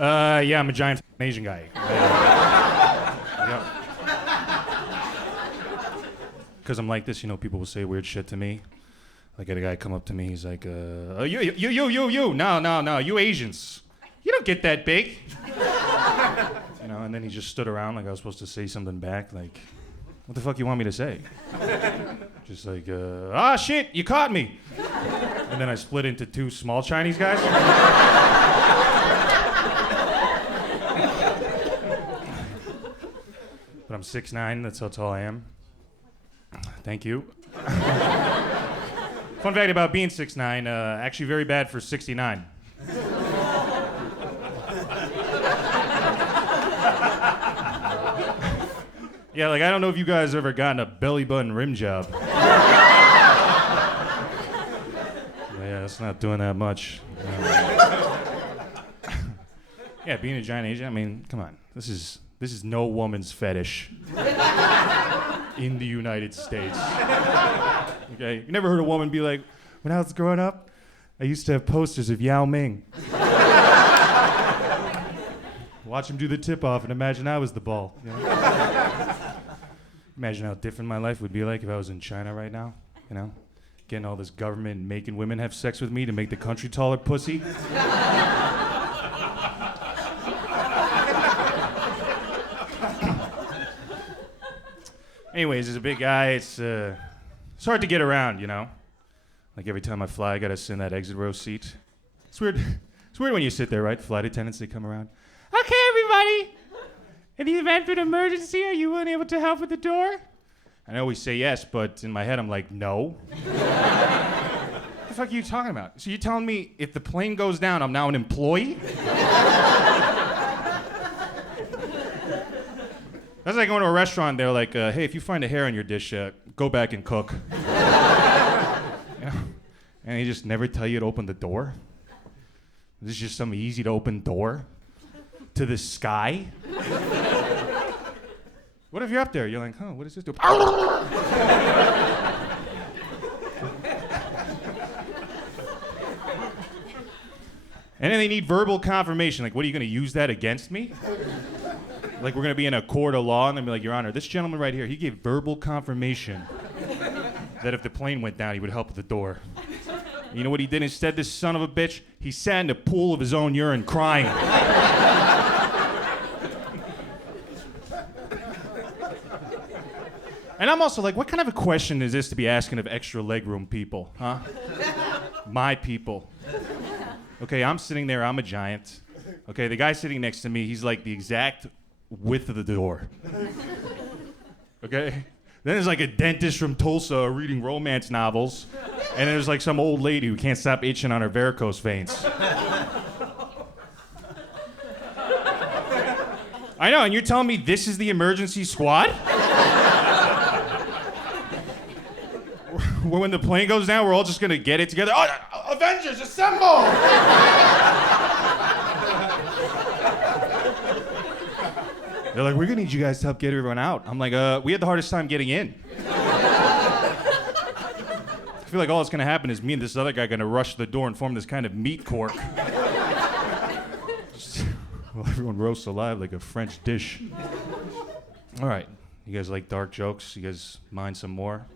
Yeah, I'm a giant Asian guy. Yep. Because I'm like this, you know, people will say weird shit to me. Like, I had a guy come up to me, he's like, you, no, you Asians. You don't get that big. You know, and then he just stood around like I was supposed to say something back, like, what the fuck you want me to say? Just like, shit, you caught me. And then I split into two small Chinese guys. But I'm 6'9", that's how tall I am. Thank you. Fun fact about being 6'9", actually very bad for 69. Yeah, like, I don't know if you guys ever gotten a belly button rim job. Yeah, it's not doing that much. Yeah, being a giant Asian, I mean, come on. This is no woman's fetish in the United States. Okay, you never heard a woman be like, when I was growing up, I used to have posters of Yao Ming. Watch him do the tip-off and imagine I was the ball. You know? Imagine how different my life would be like if I was in China right now, you know? Getting all this government making women have sex with me to make the country taller pussy. Anyways, as a big guy, it's hard to get around, you know? Like, every time I fly, I gotta sit in that exit row seat. It's weird. It's weird when you sit there, right? Flight attendants, they come around. Okay, everybody. In the event of an emergency, are you able to help with the door? And I always say yes, but in my head, I'm like, no. What the fuck are you talking about? So you're telling me if the plane goes down, I'm now an employee? That's like going to a restaurant, they're like, hey, if you find a hair on your dish, go back and cook. You know? And they just never tell you to open the door. This is just some easy to open door to the sky. What if you're up there? You're like, what does this do? And then they need verbal confirmation. Like, what are you going to use that against me? Like, we're going to be in a court of law and they'll be like, Your Honor, this gentleman right here, he gave verbal confirmation that if the plane went down, he would help with the door. You know what he did instead, this son of a bitch? He sat in a pool of his own urine crying. And I'm also like, what kind of a question is this to be asking of extra legroom people, huh? My people. Okay, I'm sitting there, I'm a giant. Okay, the guy sitting next to me, he's like the exact width of the door. Okay? Then there's like a dentist from Tulsa reading romance novels. And there's like some old lady who can't stop itching on her varicose veins. I know, and you're telling me this is the emergency squad? When the plane goes down, we're all just gonna get it together. Oh, Avengers, assemble! They're like, we're gonna need you guys to help get everyone out. I'm like, we had the hardest time getting in. I feel like all that's gonna happen is me and this other guy gonna rush the door and form this kind of meat cork. Well, everyone roasts alive like a French dish. All right, you guys like dark jokes? You guys mind some more?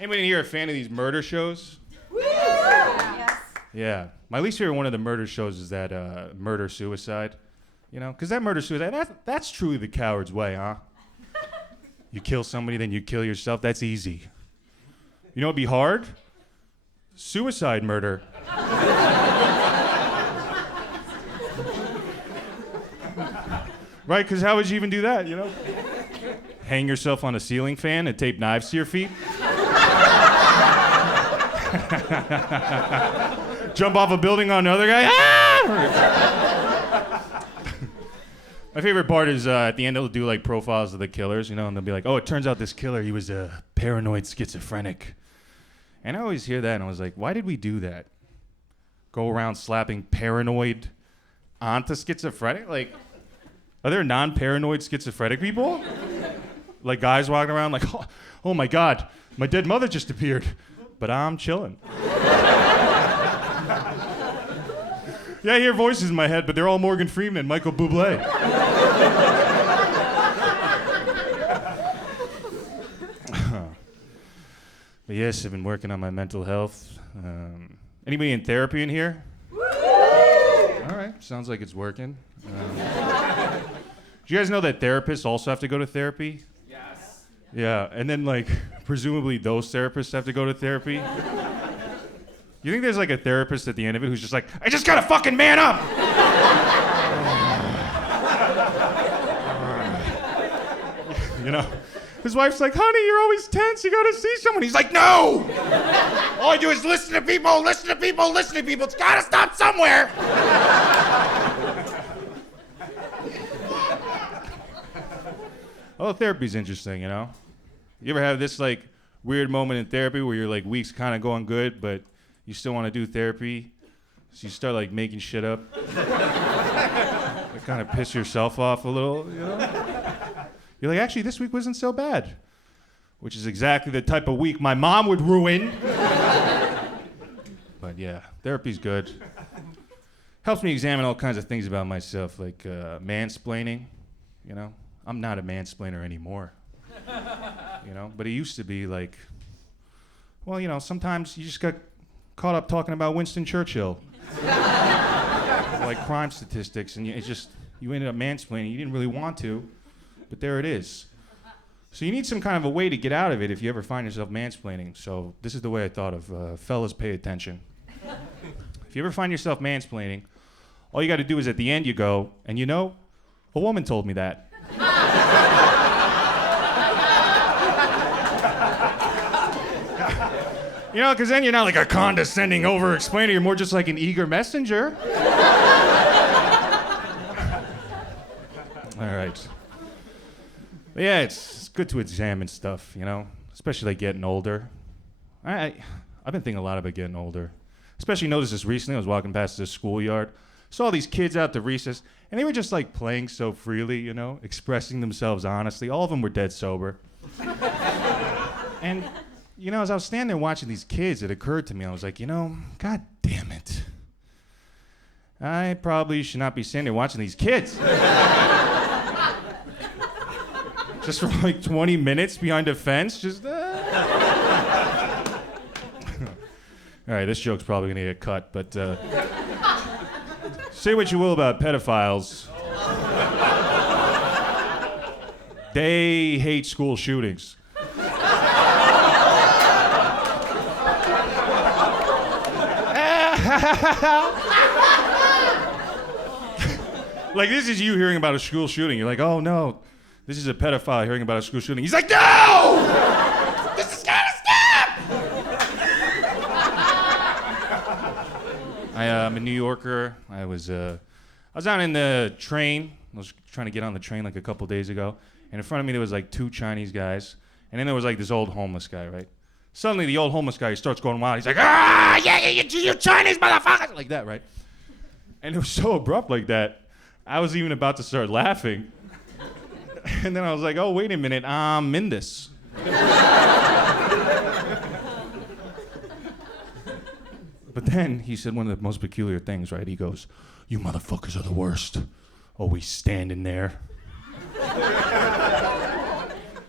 Anybody here a fan of these murder shows? Yes. Yeah. My least favorite one of the murder shows is that murder-suicide. You know? Because that murder-suicide, that's truly the coward's way, huh? You kill somebody, then you kill yourself. That's easy. You know what'd be hard? Suicide murder. Right? Because how would you even do that, you know? Hang yourself on a ceiling fan and tape knives to your feet? Jump off a building on another guy? Ah! My favorite part is at the end they'll do like profiles of the killers, you know, and they'll be like, oh, it turns out this killer, he was a paranoid schizophrenic. And I always hear that and I was like, why did we do that? Go around slapping paranoid onto schizophrenic? Like, are there non-paranoid schizophrenic people? Like guys walking around like, oh my God, my dead mother just appeared, but I'm chilling. Yeah, I hear voices in my head, but they're all Morgan Freeman and Michael Bublé. But yes, I've been working on my mental health. Anybody in therapy in here? All right, sounds like it's working. Do you guys know that therapists also have to go to therapy? Yes. Yeah, and then like presumably those therapists have to go to therapy. You think there's like a therapist at the end of it who's just like, I just gotta fucking man up! You know? His wife's like, honey, you're always tense, you gotta see someone. He's like, no! All I do is listen to people, listen to people, listen to people. It's gotta stop somewhere! Oh, therapy's interesting, you know? You ever have this like weird moment in therapy where you're like weeks kind of going good, but you still want to do therapy, so you start like making shit up. Like kind of piss yourself off a little, you know? You're like, actually, this week wasn't so bad, which is exactly the type of week my mom would ruin. But yeah, therapy's good. Helps me examine all kinds of things about myself, like mansplaining, you know? I'm not a mansplainer anymore, you know? But it used to be like, well, you know, sometimes you just got caught up talking about Winston Churchill. Like crime statistics, and you ended up mansplaining. You didn't really want to, but there it is. So you need some kind of a way to get out of it if you ever find yourself mansplaining. So this is the way I thought of, fellas, pay attention. If you ever find yourself mansplaining, all you got to do is at the end you go, and you know, a woman told me that. You know, because then you're not like a condescending over-explainer, you're more just like an eager messenger. All right. But yeah, it's good to examine stuff, you know, especially like getting older. I've been thinking a lot about getting older. Especially noticed this recently. I was walking past this schoolyard, saw all these kids out to recess, and they were just like playing so freely, you know, expressing themselves honestly. All of them were dead sober. And, you know, as I was standing there watching these kids, it occurred to me, I was like, you know, God damn it. I probably should not be standing there watching these kids. Just for like 20 minutes behind a fence, just... All right, this joke's probably gonna get cut, but say what you will about pedophiles. They hate school shootings. Like, this is you hearing about a school shooting. You're like, oh no, this is a pedophile hearing about a school shooting. He's like, no! This is gotta stop! I'm a New Yorker. I was out in the train. I was trying to get on the train like a couple days ago. And in front of me there was like two Chinese guys. And then there was like this old homeless guy, right? Suddenly the old homeless guy starts going wild. He's like, ah, yeah, you Chinese motherfuckers! Like that, right? And it was so abrupt like that, I was even about to start laughing. And then I was like, oh, wait a minute, I'm in this. But then he said one of the most peculiar things, right? He goes, you motherfuckers are the worst. Always standing there.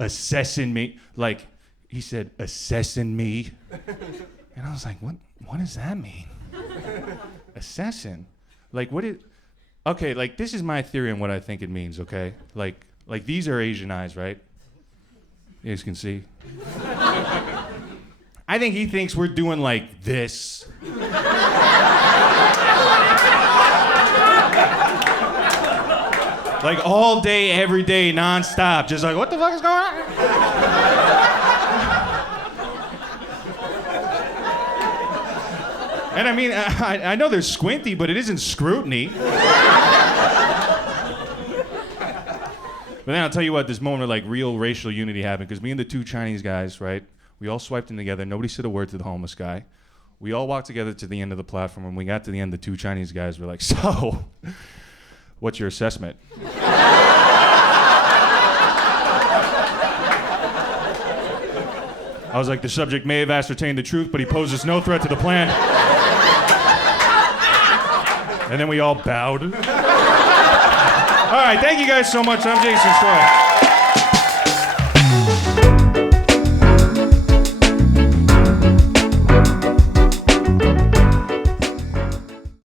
Assessing me. Like, he said, assessing me. And I was like, what does that mean? Assessing? Like, okay, like, this is my theory on what I think it means, okay? Like these are Asian eyes, right? You guys can see. I think he thinks we're doing like this. Like all day, every day, nonstop. Just like, what the fuck is going on? And I mean, I know they're squinty, but it isn't scrutiny. But then I'll tell you what, this moment of like real racial unity happened, because me and the two Chinese guys, right? We all swiped in together. Nobody said a word to the homeless guy. We all walked together to the end of the platform. When we got to the end, the two Chinese guys were like, so, what's your assessment? I was like, the subject may have ascertained the truth, but he poses no threat to the plan. And then we all bowed. All right, thank you guys so much. I'm Jason Choi.